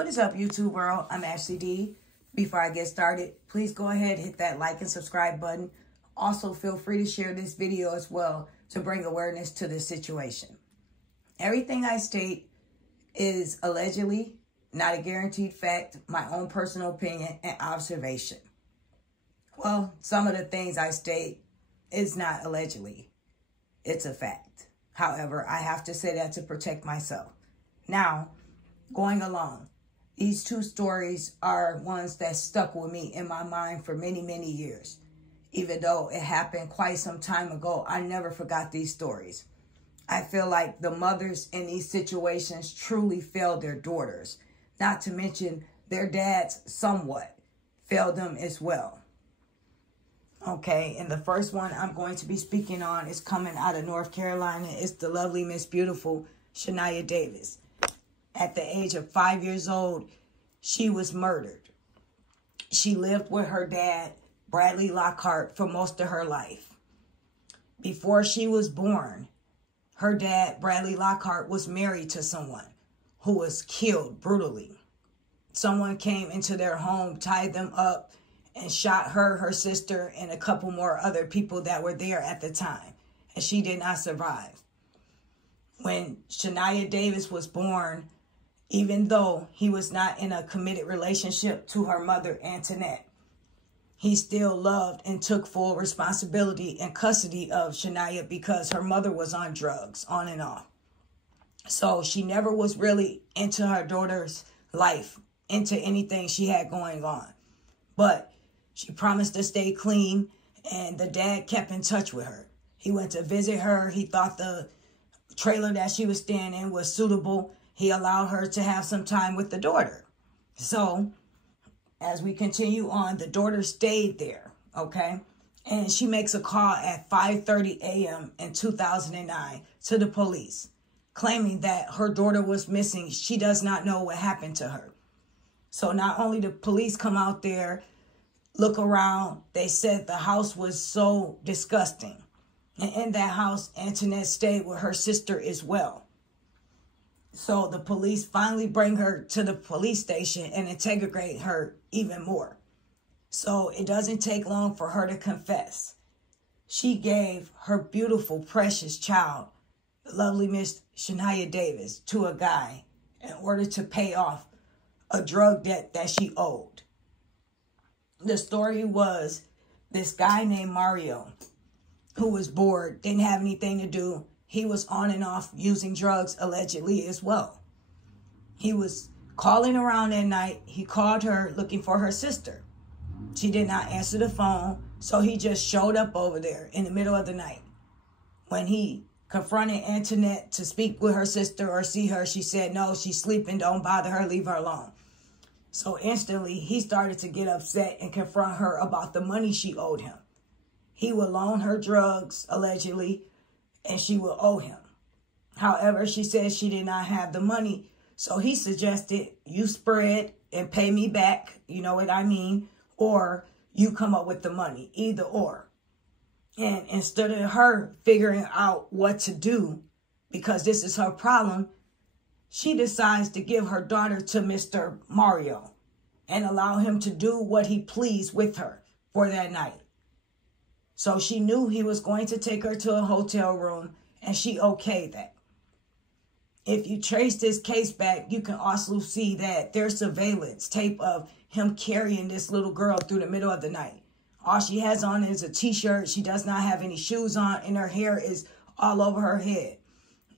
What is up, YouTube world? I'm Ashley D. Before I get started, please go ahead, hit that like and subscribe button. Also, feel free to share this video as well to bring awareness to this situation. Everything I state is allegedly, not a guaranteed fact, my own personal opinion and observation. Well, some of the things I state is not allegedly. It's a fact. However, I have to say that to protect myself. Now, going along, these two stories are ones that stuck with me in my mind for many, many years. Even though it happened quite some time ago, I never forgot these stories. I feel like the mothers in these situations truly failed their daughters. Not to mention their dads somewhat failed them as well. Okay, and the first one I'm going to be speaking on is coming out of North Carolina. It's the lovely Miss Beautiful Shaniya Davis. At the age of 5 years old, she was murdered. She lived with her dad, Bradley Lockhart, for most of her life. Before she was born, her dad, Bradley Lockhart, was married to someone who was killed brutally. Someone came into their home, tied them up, and shot her, her sister, and a couple more other people that were there at the time. And she did not survive. When Shaniya Davis was born, even though he was not in a committed relationship to her mother, Antoinette, he still loved and took full responsibility and custody of Shaniya because her mother was on drugs, on and off. So she never was really into her daughter's life, into anything she had going on. But she promised to stay clean, and the dad kept in touch with her. He went to visit her. He thought the trailer that she was staying in was suitable. He allowed her to have some time with the daughter. So, as we continue on, the daughter stayed there, okay? And she makes a call at 5:30 a.m. in 2009 to the police, claiming that her daughter was missing. She does not know what happened to her. So not only the police come out there, look around, they said the house was so disgusting. And in that house, Antoinette stayed with her sister as well. So the police finally bring her to the police station and interrogate her even more. So it doesn't take long for her to confess. She gave her beautiful, precious child, the lovely Miss Shaniya Davis, to a guy in order to pay off a drug debt that she owed. The story was this guy named Mario, who was bored, didn't have anything to do. He was on and off using drugs, allegedly, as well. He was calling around at night. He called her looking for her sister. She did not answer the phone, so he just showed up over there in the middle of the night. When he confronted Antoinette to speak with her sister or see her, she said, no, she's sleeping, don't bother her, leave her alone. So instantly, he started to get upset and confront her about the money she owed him. He would loan her drugs, allegedly, and she will owe him. However, she said she did not have the money, so he suggested you spread and pay me back, you know what I mean, or you come up with the money, either or. And instead of her figuring out what to do, because this is her problem, she decides to give her daughter to Mr. Mario and allow him to do what he pleased with her for that night. So she knew he was going to take her to a hotel room, and she okayed that. If you trace this case back, you can also see that there's surveillance tape of him carrying this little girl through the middle of the night. All she has on is a t-shirt. She does not have any shoes on, and her hair is all over her head.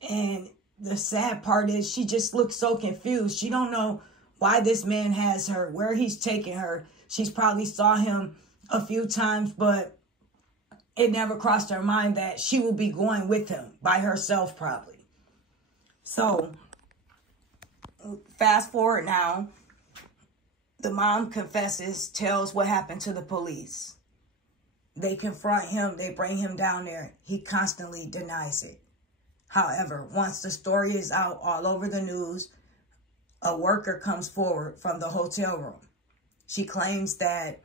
And the sad part is she just looks so confused. She don't know why this man has her, where he's taking her. She's probably saw him a few times, but it never crossed her mind that she will be going with him by herself probably. So, fast forward now. The mom confesses, tells what happened to the police. They confront him. They bring him down there. He constantly denies it. However, once the story is out all over the news, a worker comes forward from the hotel room. She claims that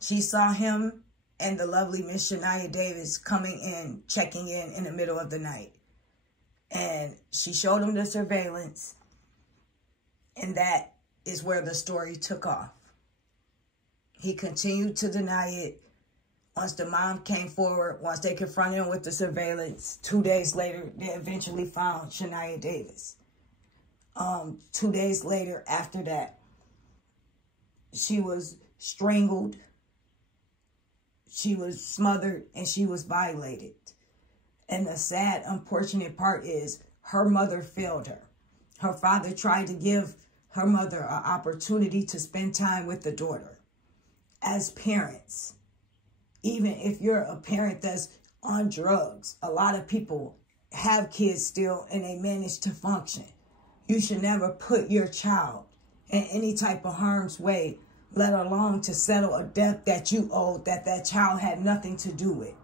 she saw him and the lovely Miss Shaniya Davis coming in, checking in the middle of the night. And she showed him the surveillance, and that is where the story took off. He continued to deny it. Once the mom came forward, once they confronted him with the surveillance, 2 days later, they eventually found Shaniya Davis. 2 days later, after that, she was strangled, she was smothered, and she was violated. And the sad, unfortunate part is her mother failed her. Her father tried to give her mother an opportunity to spend time with the daughter. As parents, even if you're a parent that's on drugs, a lot of people have kids still and they manage to function. You should never put your child in any type of harm's way, let alone to settle a debt that you owed that child had nothing to do with.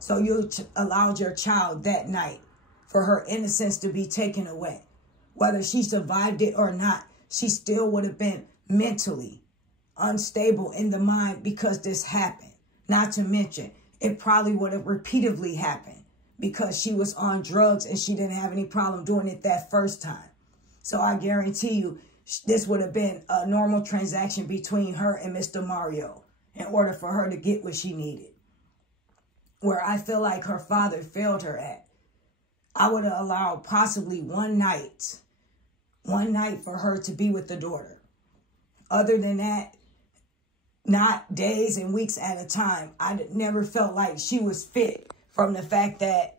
So you allowed your child that night for her innocence to be taken away. Whether she survived it or not, she still would have been mentally unstable in the mind because this happened. Not to mention, it probably would have repeatedly happened because she was on drugs and she didn't have any problem doing it that first time. So I guarantee you, this would have been a normal transaction between her and Mr. Mario in order for her to get what she needed. Where I feel like her father failed her at, I would have allowed possibly one night for her to be with the daughter. Other than that, not days and weeks at a time. I never felt like she was fit from the fact that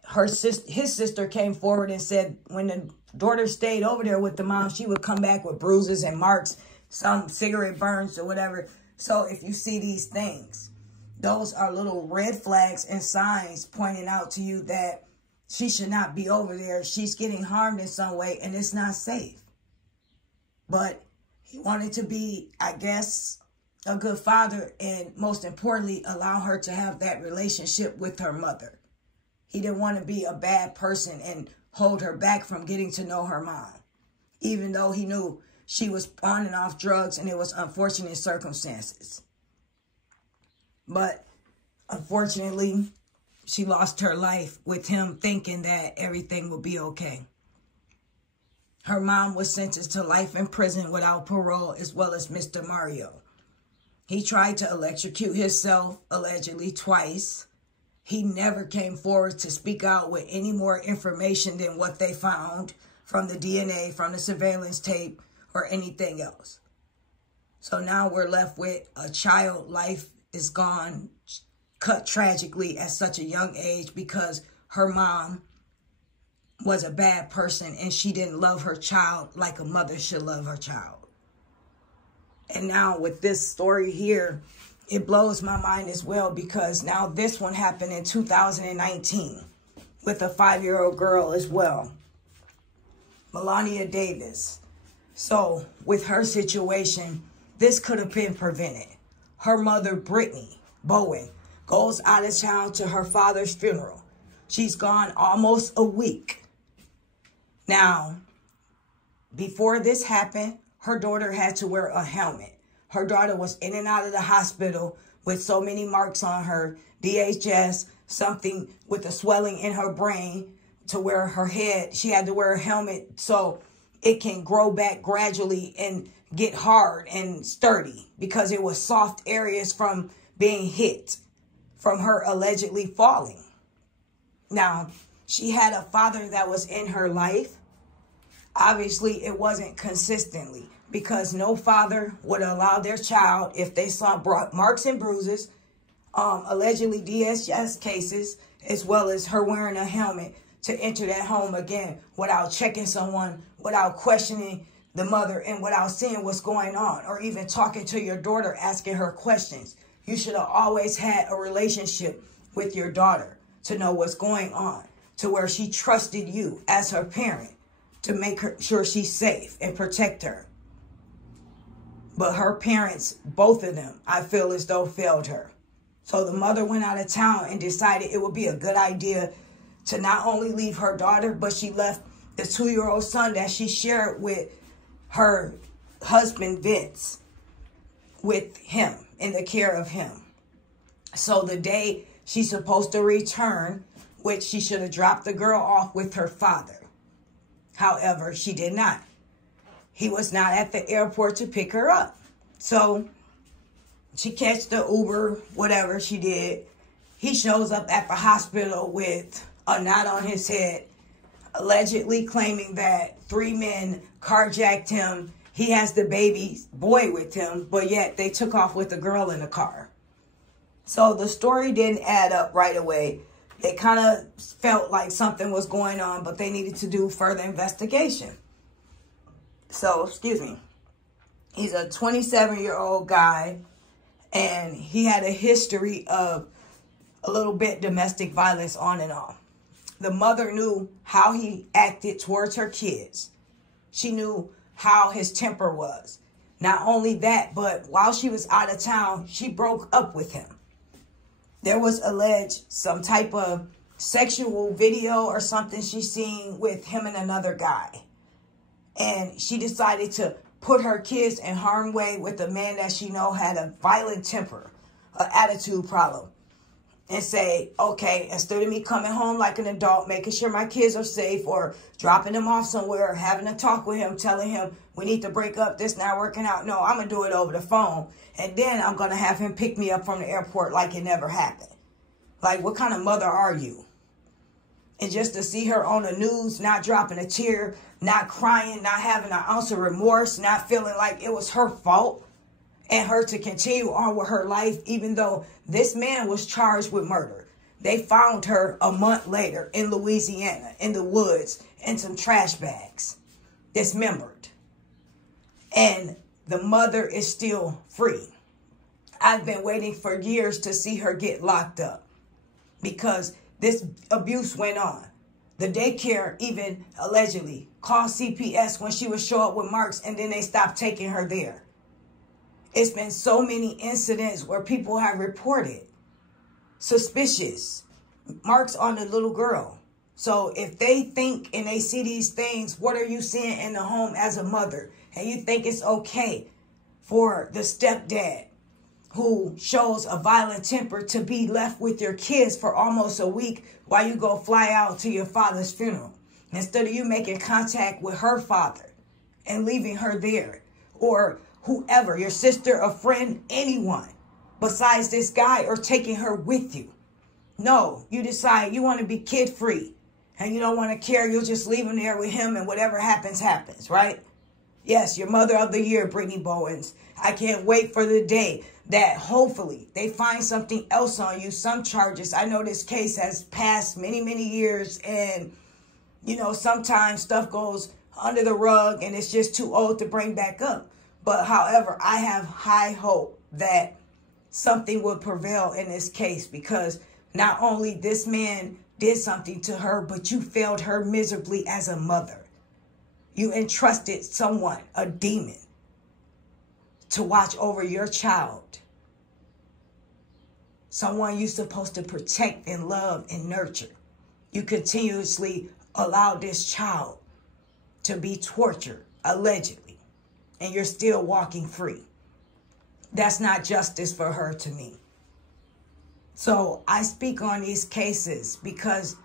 his sister came forward and said when the daughter stayed over there with the mom, she would come back with bruises and marks, some cigarette burns or whatever. So if you see these things, those are little red flags and signs pointing out to you that she should not be over there. She's getting harmed in some way and it's not safe. But he wanted to be, I guess, a good father and most importantly, allow her to have that relationship with her mother. He didn't want to be a bad person and hold her back from getting to know her mom, even though he knew she was on and off drugs and it was unfortunate circumstances. But unfortunately, she lost her life with him thinking that everything would be okay. Her mom was sentenced to life in prison without parole, as well as Mr. Mario. He tried to electrocute himself, allegedly, twice. He never came forward to speak out with any more information than what they found from the DNA, from the surveillance tape, or anything else. So now we're left with a child. Life is gone, cut tragically at such a young age because her mom was a bad person and she didn't love her child like a mother should love her child. And now with this story here, it blows my mind as well because now this one happened in 2019 with a 5-year-old girl as well, Maleah Davis. So with her situation, this could have been prevented. Her mother, Brittany Bowen, goes out of town to her father's funeral. She's gone almost a week. Now, before this happened, her daughter had to wear a helmet. Her daughter was in and out of the hospital with so many marks on her, DHS, something with a swelling in her brain to where her head, she had to wear a helmet so it can grow back gradually and get hard and sturdy because it was soft areas from being hit, from her allegedly falling. Now, she had a father that was in her life. Obviously, it wasn't consistently because no father would allow their child, if they saw marks and bruises, allegedly DHS cases, as well as her wearing a helmet, to enter that home again without checking someone, without questioning the mother, and without seeing what's going on, or even talking to your daughter, asking her questions. You should have always had a relationship with your daughter to know what's going on, to where she trusted you as her parent to make sure she's safe and protect her. But her parents, both of them, I feel as though failed her. So the mother went out of town and decided it would be a good idea to not only leave her daughter, but she left the 2-year-old son that she shared with her husband, Vince, with him, in the care of him. So the day she's supposed to return, which she should have dropped the girl off with her father. However, she did not. he was not at the airport to pick her up. So she catch the Uber, whatever she did. He shows up at the hospital with a knot on his head, allegedly claiming that 3 men carjacked him. He has the baby boy with him, but yet they took off with the girl in the car. So the story didn't add up right away. They kind of felt like something was going on, but they needed to do further investigation. So, excuse me. He's a 27-year-old guy, and he had a history of a little bit domestic violence on and off. The mother knew how he acted towards her kids. She knew how his temper was. Not only that, but while she was out of town, she broke up with him. There was alleged some type of sexual video or something she seen with him and another guy. And she decided to put her kids in harm's way with a man that she know had a violent temper, an attitude problem. And say, okay, instead of me coming home like an adult, making sure my kids are safe, or dropping them off somewhere, or having a talk with him, telling him we need to break up, this not working out. No, I'm going to do it over the phone. And then I'm going to have him pick me up from the airport like it never happened. Like, what kind of mother are you? And just to see her on the news, not dropping a tear, not crying, not having an ounce of remorse, not feeling like it was her fault, and her to continue on with her life, even though this man was charged with murder. They found her a month later in Louisiana, in the woods, in some trash bags, dismembered. And the mother is still free. I've been waiting for years to see her get locked up because this abuse went on. The daycare even allegedly called CPS when she would show up with marks, and then they stopped taking her there. It's been so many incidents where people have reported suspicious marks on the little girl. So if they think and they see these things, what are you seeing in the home as a mother? And you think it's okay for the stepdad who shows a violent temper to be left with your kids for almost a week while you go fly out to your father's funeral, instead of you making contact with her father and leaving her there, or whoever, your sister, a friend, anyone besides this guy, or taking her with you. No, you decide you want to be kid free and you don't want to care. You'll just leave him there with him, and whatever happens, happens, right? Yes, your mother of the year, Brittany Bowens. I can't wait for the day that hopefully they find something else on you, some charges. I know this case has passed many, many years, and, you know, sometimes stuff goes under the rug and it's just too old to bring back up. But however, I have high hope that something will prevail in this case, because not only this man did something to her, but you failed her miserably as a mother. You entrusted someone, a demon, to watch over your child. Someone you're supposed to protect and love and nurture. You continuously allowed this child to be tortured, allegedly. And you're still walking free. That's not justice for her to me. So I speak on these cases because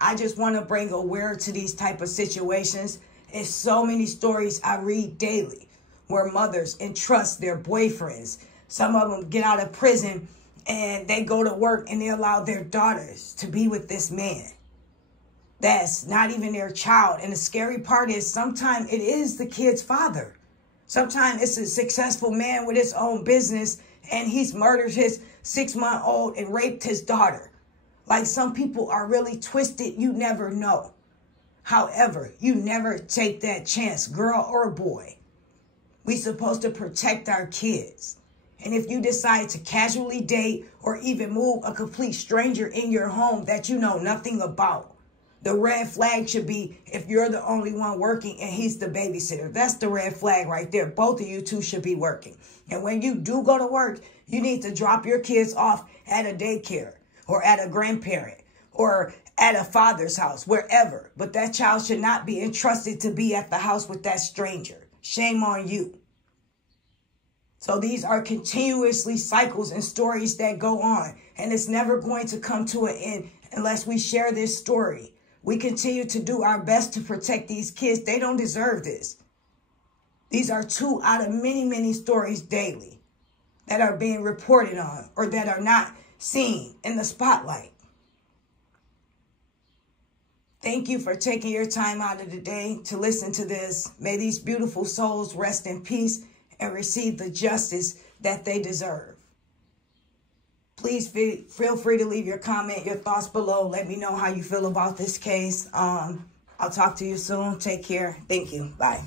I just want to bring awareness to these type of situations. It's so many stories I read daily where mothers entrust their boyfriends. Some of them get out of prison and they go to work and they allow their daughters to be with this man. That's not even their child. And the scary part is sometimes it is the kid's father. Sometimes it's a successful man with his own business and he's murdered his 6-month-old and raped his daughter. Like, some people are really twisted. You never know. However, you never take that chance, girl or boy. We're supposed to protect our kids. And if you decide to casually date or even move a complete stranger in your home that you know nothing about, the red flag should be if you're the only one working and he's the babysitter. That's the red flag right there. Both of you two should be working. And when you do go to work, you need to drop your kids off at a daycare or at a grandparent or at a father's house, wherever. But that child should not be entrusted to be at the house with that stranger. Shame on you. So these are continuously cycles and stories that go on. And it's never going to come to an end unless we share this story. We continue to do our best to protect these kids. They don't deserve this. These are 2 out of many, many stories daily that are being reported on or that are not seen in the spotlight. Thank you for taking your time out of the day to listen to this. May these beautiful souls rest in peace and receive the justice that they deserve. Please feel free to leave your comment, your thoughts below. Let me know how you feel about this case. I'll talk to you soon. Take care. Thank you. Bye.